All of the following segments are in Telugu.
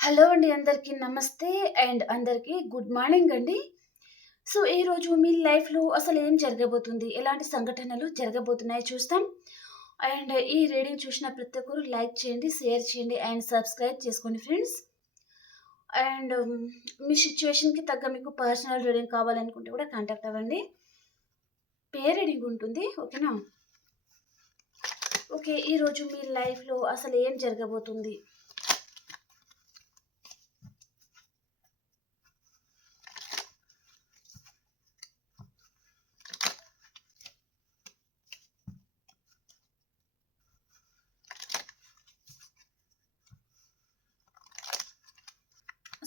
హలో అండి, అందరికీ నమస్తే అండ్ అందరికీ గుడ్ మార్నింగ్ అండి. సో, ఈరోజు మీ లైఫ్‌లో అసలు ఏం జరగబోతుంది? ఎలాంటి సంఘటనలు జరగబోతున్నాయో చూస్తాం. అండ్ ఈ రీడింగ్ చూసిన ప్రతి ఒక్కరు లైక్ చేయండి, షేర్ చేయండి అండ్ సబ్స్క్రైబ్ చేసుకోండి ఫ్రెండ్స్. అండ్ మీ సిట్యుయేషన్‌కి తగ్గ మీకు పర్సనల్ రీడింగ్ కావాలనుకుంటే కూడా కాంటాక్ట్ అవ్వండి. పే రీడింగ్ ఉంటుంది. ఓకేనా? ఓకే. ఈరోజు మీ లైఫ్‌లో అసలు ఏం జరగబోతుంది?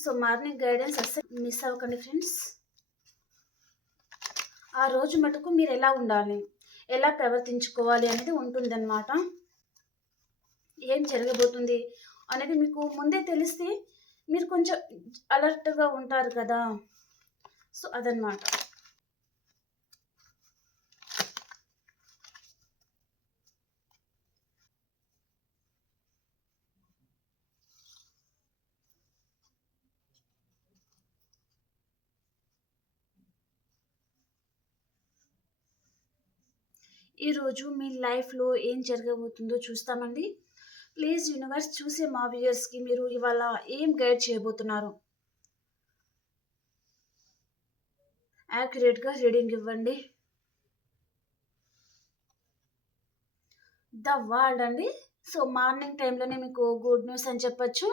సో, మార్నింగ్ గైడెన్స్ అస్సలు మిస్ అవ్వకండి ఫ్రెండ్స్. ఆ రోజు మటుకు మీరెలా ఉండాలి? ఎలా ప్రవర్తించుకోవాలి అనేది ఉంటుందన్నమాట. ఏం జరగబోతుంది అనేది మీకు ముందే తెలిస్తే మీరు కొంచెం అలర్ట్‌గా ఉంటారు కదా! సో, అదనమాట. ఈరోజు మీ లైఫ్‌లో ఏం జరగబోతుందో చూస్తామండి. ప్లీజ్ యూనివర్స్ చూసే మా వ్యూయర్స్‌కి మీరు ఇవాళ ఏం గైడ్ చేయబోతున్నారు? యాక్యురేట్‌గా రీడింగ్ ఇవ్వండి. ద వరల్డ్ అండి. సో, మార్నింగ్ టైంలోనే మీకు గుడ్ న్యూస్ అని చెప్పొచ్చు.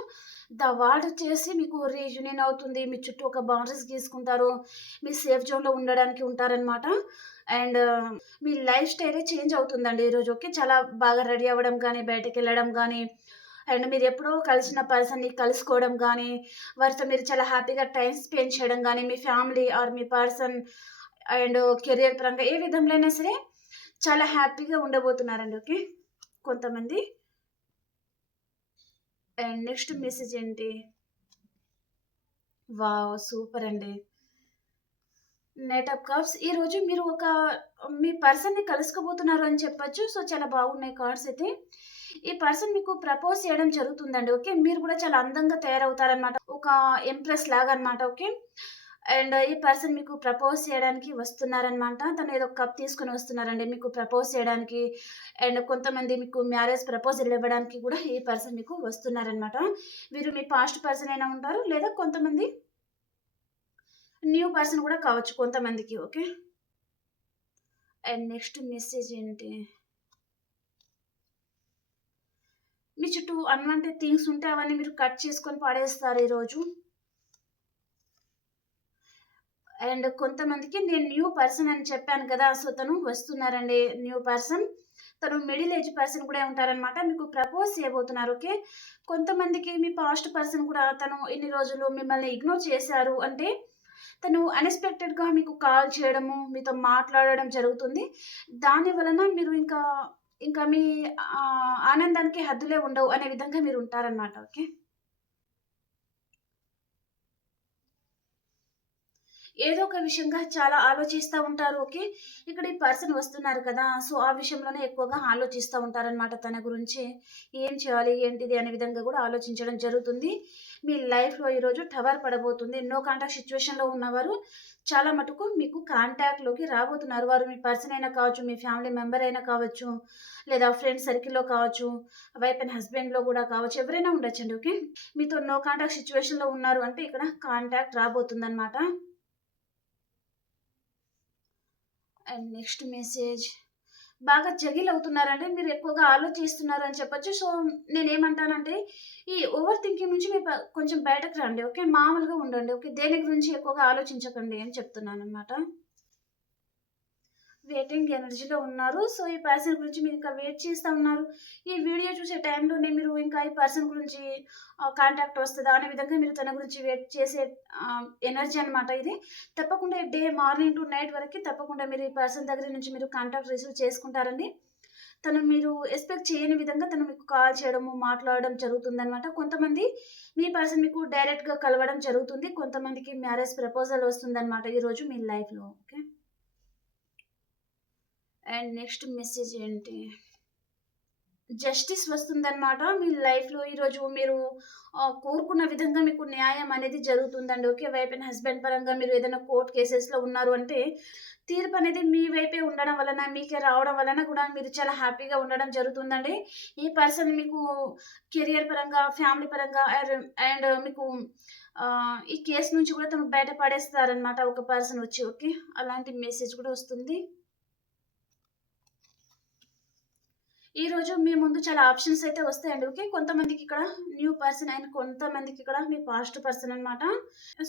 ద వరల్డ్ వచ్చేసి మీకు రీయూనియన్ అవుతుంది. మీ చుట్టూ ఒక బౌండరీస్ గీసుకుంటారు. మీ సేఫ్ జోన్‌లో ఉండడానికి ఉంటారనమాట. అండ్ మీ లైఫ్ స్టైలే చేంజ్ అవుతుందండి ఈరోజు. ఓకే. చాలా బాగా రెడీ అవ్వడం గానీ, బయటకెళ్ళడం గానీ, అండ్ మీరెప్పుడో కలిసిన పర్సన్‌ని కలుసుకోవడం గానీ, వారితో మీరు చాలా హ్యాపీగా టైమ్ స్పెండ్ చేయడం గానీ, మీ ఫ్యామిలీ ఆర్ మీ పర్సన్ అండ్ కెరియర్ పరంగా ఏ విధంలో అయినా సరే చాలా హ్యాపీగా ఉండబోతున్నారండి. ఓకే. కొంతమంది. అండ్ నెక్స్ట్ మెసేజ్ ఏంటి? వావ్! సూపర్ అండి. నైట్ ఆఫ్ కప్స్ ఈరోజు మీరు మీ పర్సన్‌ని కలుసుకోబోతున్నారు అని చెప్పొచ్చు. సో, చాలా బాగున్నాయి కార్డ్స్ అయితే. ఈ పర్సన్ మీకు ప్రపోజ్ చేయడం జరుగుతుందండి. ఓకే. మీరు కూడా చాలా అందంగా తయారవుతారనమాట. ఒక ఎంప్రెస్ లాగా అనమాట. ఓకే. అండ్ ఈ పర్సన్ మీకు ప్రపోజ్ చేయడానికి వస్తున్నారనమాట. తను ఏదో కప్ తీసుకొని వస్తున్నారండి మీకు ప్రపోజ్ చేయడానికి. అండ్ కొంతమంది మీకు మ్యారేజ్ ప్రపోజల్ ఇవ్వడానికి కూడా ఈ పర్సన్ మీకు వస్తున్నారనమాట. వీరు మీ పాస్ట్ పర్సన్ అయినా ఉంటారు. లేదా కొంతమంది న్యూ పర్సన్ కూడా కావచ్చు కొంతమందికి. ఓకే. అండ్ నెక్స్ట్ మెసేజ్ ఏంటి? మీ చుట్టూ అన్‌వాంటెడ్ థింగ్స్ ఉంటే అవన్నీ మీరు కట్ చేసుకొని పడేస్తారు ఈరోజు. అండ్ కొంతమందికి నేను న్యూ పర్సన్ అని చెప్పాను కదా! సో, తను వస్తున్నారండి న్యూ పర్సన్. తను మిడిల్ ఏజ్ పర్సన్ కూడా ఉంటారనమాట. మీకు ప్రపోజ్ చేయబోతున్నారు. ఓకే. కొంతమందికి మీ పాస్ట్ పర్సన్ కూడా తను ఇన్ని రోజులు మిమ్మల్ని ఇగ్నోర్ చేశారు అంటే, తను అన్‌ఎక్స్‌పెక్టెడ్‌గా మీకు కాల్ చేయడము, మీతో మాట్లాడడం జరుగుతుంది. దాని వలన మీరు ఇంకా మీ ఆనందానికి హద్దులే ఉండవు అనే విధంగా మీరు ఉంటారనమాట. ఓకే. ఏదో ఒక విషయంగా చాలా ఆలోచిస్తా ఉంటారు. ఓకే. ఇక్కడ ఈ పర్సన్ వస్తున్నారు కదా! సో, ఆ విషయంలోనే ఎక్కువగా ఆలోచిస్తా ఉంటారనమాట తన గురించి. ఏం చేయాలి? ఏంటిది? అనే విధంగా గూడా ఆలోచించడం జరుగుతుంది. మీ లైఫ్‌లో ఈరోజు టవర్ పడబోతుంది. నో కాంటాక్ట్ సిట్యుయేషన్‌లో ఉన్నవారు చాలా మటుకు మీకు కాంటాక్ట్‌లోకి రాబోతున్నారు. వారు మీ పర్సన్ అయినా కావచ్చు, మీ ఫ్యామిలీ మెంబర్ అయినా కావచ్చు, లేదా ఫ్రెండ్ సర్కిల్‌లో కావచ్చు, వైఫ్ అండ్ హస్బెండ్‌లో గూడా కావచ్చు. ఎవరైనా ఉండొచ్చండి. ఓకే. మీతో నో కాంటాక్ట్ సిట్యుయేషన్‌లో ఉన్నారు అంటే ఇక్కడ కాంటాక్ట్ రాబోతుందనమాట. అండ్ నెక్స్ట్ మెసేజ్ బాగా జగిల్ అవుతున్నారండి. మీరు ఎక్కువగా ఆలోచిస్తున్నారు అని చెప్పొచ్చు. సో, నేనేమంటానంటే, ఈ ఓవర్ థింకింగ్ నుంచి మీరు కొంచెం బయటకు రండి. ఓకే. మామూలుగా ఉండండి. ఓకే. దేని గురించి ఎక్కువగా ఆలోచించకండి అని చెప్తున్నాననమాట. వెయిటింగ్ ఎనర్జీలో ఉన్నారు. సో, ఈ పర్సన్ గురించి మీరింకా వెయిట్ చేస్తా ఉన్నారు. ఈ వీడియో చూసే టైంలోనే మీరు ఇంకా ఈ పర్సన్ గురించి కాంటాక్ట్ వస్తదా అనే విధంగా మీరు తన గురించి వెయిట్ చేసే ఎనర్జీ అనమాట ఇది. తప్పకుండా డే మార్నింగ్ టు నైట్ వరకి తప్పకుండా మీరు ఈ పర్సన్ దగ్గర నుంచి మీరు కాంటాక్ట్ రిసీవ్ చేసుకుంటారండి. తను మీరు ఎక్స్‌పెక్ట్ చేయని విధంగా తను మీకు కాల్ చేయడము, మాట్లాడడం జరుగుతుందనమాట. కొంతమంది మీ పర్సన్ మీకు డైరెక్ట్‌గా కలవడం జరుగుతుంది. కొంతమందికి మ్యారేజ్ ప్రపోజల్ వస్తుందనమాట ఈరోజు మీ లైఫ్‌లో. ఓకే. అండ్ నెక్స్ట్ మెసేజ్ ఏంటి? జస్టిస్ వస్తుందనమాట. మీ లైఫ్‌లో ఈరోజు మీరు కోరుకున్న విధంగా మీకు న్యాయం అనేది జరుగుతుందండి. ఓకే. వైఫ్ అండ్ హస్బెండ్ పరంగా మీరు ఏదైనా కోర్ట్ కేసెస్‌లో ఉన్నారు అంటే, తీర్పనేది మీ వైపే ఉండడం వలన, మీకే రావడం వలన కూడా మీరు చాలా హ్యాపీగా ఉండడం జరుగుతుందండి. ఈ పర్సన్ మీకు కెరియర్ పరంగా, ఫ్యామిలీ పరంగా అండ్ మీకు ఈ కేస్ నుంచి కూడా తను బయట పడేస్తారనమాట ఒక పర్సన్ వచ్చి. ఓకే. అలాంటి మెసేజ్ కూడా వస్తుంది. ఈరోజు మీ ముందు చాలా ఆప్షన్స్ అయితే వస్తాయండి. ఓకే. కొంతమందికి ఇక్కడ న్యూ పర్సన్ అండ్ కొంతమందికి ఇక్కడ మీ పాస్ట్ పర్సన్ అనమాట.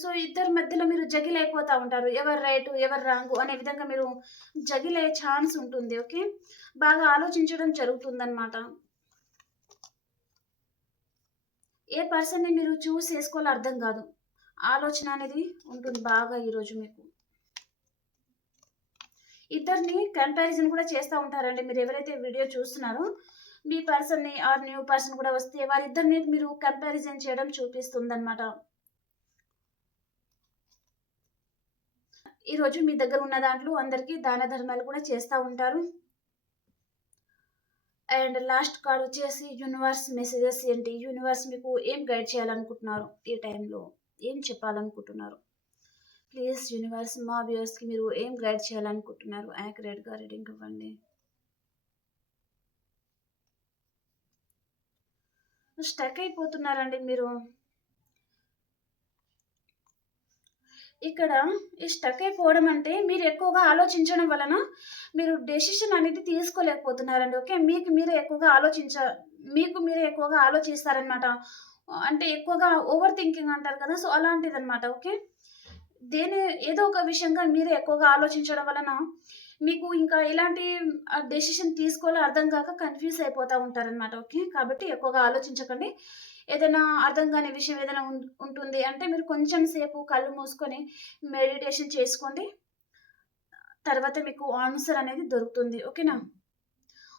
సో, ఇద్దరి మధ్యలో మీరు జగిల్ అయిపోతా ఉంటారు. ఎవరు రైటు, ఎవరు రాంగు అనే విధంగా మీరు జగిల్ అయ్యే ఛాన్స్ ఉంటుంది. ఓకే. బాగా ఆలోచించడం జరుగుతుందనమాట. ఏ పర్సన్‌ని మీరు చూస్ చేసుకోవాలో అర్థం కాదు. ఆలోచన అనేది ఉంటుంది బాగా ఈరోజు మీకు. ఇద్దరిని కంపారిజన్ కూడా చేస్తా ఉంటారండి. మీరు ఎవరైతే వీడియో చూస్తున్నారో, మీ పర్సన్‌ని ఆర్ న్యూ పర్సన్ కూడా వస్తే వారిద్దరిని మీరు కంపారిజన్ చేయడం చూపిస్తుందనమాట. ఈరోజు మీ దగ్గర ఉన్న దాంట్లో అందరికీ దాన ధర్మాలు కూడా చేస్తా ఉంటారు. అండ్ లాస్ట్ కార్డ్ వచ్చేసి యూనివర్స్ మెసేజెస్ ఏంటి? యూనివర్స్ మీకు ఏం గైడ్ చేయాలనుకుంటున్నారు? ఈ టైంలో ఏం చెప్పాలనుకుంటున్నారు? ప్లీజ్ యూనివర్స్ మా వ్యూయర్స్‌కి మీరు ఏం గైడ్ చేయాలనుకుంటున్నారు? యాక్యురేట్‌గా రీడింగ్ ఇవ్వండి. స్టక్ అయిపోతున్నారండి మీరు. ఇక్కడ ఈ స్టక్ అయిపోవడం అంటే మీరు ఎక్కువగా ఆలోచించడం వలన మీరు డెసిషన్ అనేది తీసుకోలేకపోతున్నారండి. ఓకే. మీకు మీరే ఎక్కువగా ఆలోచిస్తారనమాట. అంటే ఎక్కువగా ఓవర్ థింకింగ్ అంటారు కదా! సో, అలాంటిదనమాట. ఓకే. ఏదో ఒక విషయంగా మీరే ఎక్కువగా ఆలోచించడం వలన మీకు ఇంకా ఎలాంటి డెసిషన్ తీసుకోవాలో అర్థం కాక కన్‌ఫ్యూజ్ అయిపోతా ఉంటారనమాట. ఓకే. కాబట్టి ఎక్కువగా ఆలోచించకండి. ఏదైనా అర్థం కాని విషయం ఏదైనా ఉంటుంది అంటే మీరు కొంచెం సేపు కళ్ళు మూసుకొని మెడిటేషన్ చేసుకోండి. తర్వాత మీకు ఆన్సర్ అనేది దొరుకుతుంది. ఓకేనా?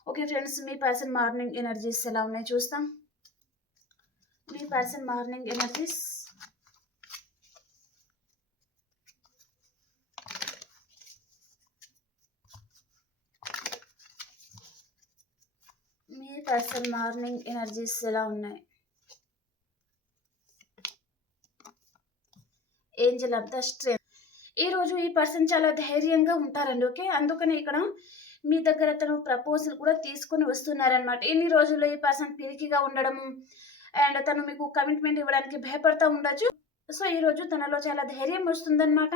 ఓకే ఫ్రెండ్స్, మీ పర్సన్ మార్నింగ్ ఎనర్జీస్ ఎలా ఉన్నాయో చూస్తాం. మీ పర్సన్ మార్నింగ్ ఎనర్జీస్. మీ పర్సన్ మార్నింగ్ ఎనర్జీస్ ఎలా ఉన్నాయి? Angel of the strength. ఈరోజు ఈ పర్సన్ చాలా ధైర్యంగా ఉంటారండి. ఓకే. అందుకనే ఇక్కడ మీ దగ్గర తను ప్రపోజల్ కూడా తీసుకొని వస్తున్నారనమాట. ఎన్ని రోజుల్లో ఈ పర్సన్ పిరికిగా ఉండడము అండ్ తను మీకు కమిట్మెంట్ ఇవ్వడానికి భయపడతా ఉండొచ్చు. సో, ఈరోజు తనలో చాలా ధైర్యం వస్తుందనమాట.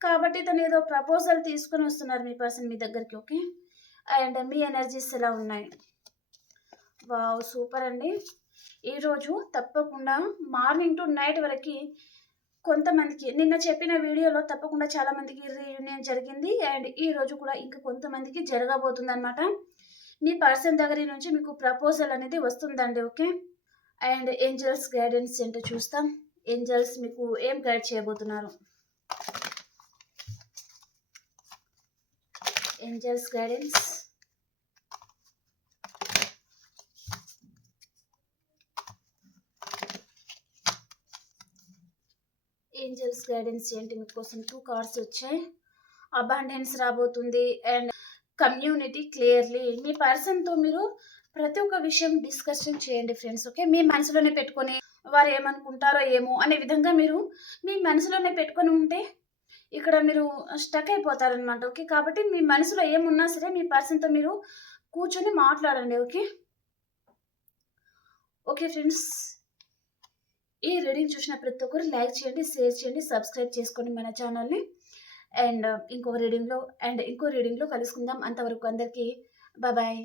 కాబట్టి తను ఏదో ప్రపోజల్ తీసుకొని వస్తున్నారు మీ పర్సన్ మీ దగ్గరికి. ఓకే. అండ్ మీ ఎనర్జీస్ ఎలా ఉన్నాయి? వావ్! సూపర్ అండి. ఈరోజు తప్పకుండా మార్నింగ్ టు నైట్ వరకి కొంతమందికి నిన్న చెప్పిన వీడియోలో తప్పకుండా చాలా మందికి రీయూనియన్ జరిగింది. అండ్ ఈరోజు కూడా ఇంకా కొంతమందికి జరగబోతుందనమాట. మీ పర్సన్ దగ్గర నుంచి మీకు ప్రపోజల్ అనేది వస్తుందండి. ఓకే. అండ్ ఏంజెల్స్ గైడెన్స్ ఏంటో చూస్తాం. ఏంజెల్స్ మీకు ఏం గైడ్ చేయబోతున్నారు? Angeles guidance. ఏంజెల్స్ గైడెన్స్ ఏంటి మీకోసం? 2 కార్డ్స్ వచ్చాయి. అబాండెన్స్ రాబోతుంది అండ్ కమ్యూనిటీ క్లియర్లీ. మీ పర్సన్‌తో మీరు ప్రతి ఒక్క విషయం డిస్కషన్ చేయండి ఫ్రెండ్స్. ఓకే. మీ మనసులోనే పెట్టుకొని వారు ఏమనుకుంటారో ఏమో అనే విధంగా మీరు మీ మనసులోనే పెట్టుకొని ఉంటే ఇక్కడ మీరు స్టక్ అయిపోతారనమాట. ఓకే. కాబట్టి మీ మనసులో ఏమున్నా సరే మీ పర్సన్‌తో మీరు కూర్చొని మాట్లాడండి. ఓకే. Okay friends. ఈ రీడింగ్ చూసిన ప్రతి ఒక్కరు లైక్ చేయండి, షేర్ చేయండి, సబ్స్క్రైబ్ చేసుకోండి మన ఛానల్‌ని. అండ్ ఇంకో రీడింగ్‌లో కలుసుకుందాం. అంతవరకు అందరికీ బాయ్.